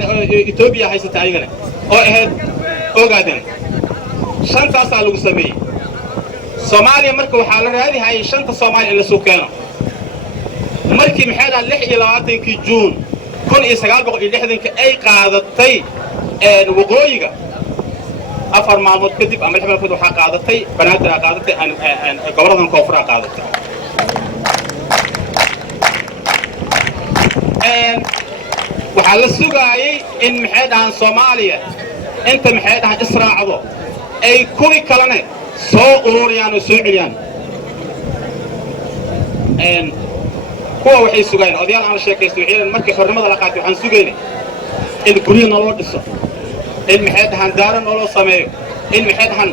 dhahan Ethiopia haysata ayagana oo ahayd ogaadeen shantaasaa lagu sameeyey Soomaaliya marka waxaa la raadiyay shanta Soomaali la soo keeno markii maxay dhahan 26 Juun 1960 ay qaadatay waqooyiga afar maalmood kadib ama lix maalmood waxaa qaadatay banaadir qaadatay gobolladan koonfur qaadatay waxaa la sugaayay in maxay dhahan Soomaaliya inta maxay dhahan israacdo ay kuwi kalena soo ururiyaan oo soo celiyaan kuwa waxay sugayeen odayaal aan sheekaysto waxay markii xornimada la qaatay waxaan sugaynay in guryo noo dhiso in maxay dhahan daaran noo sameeyo in maxay dhahan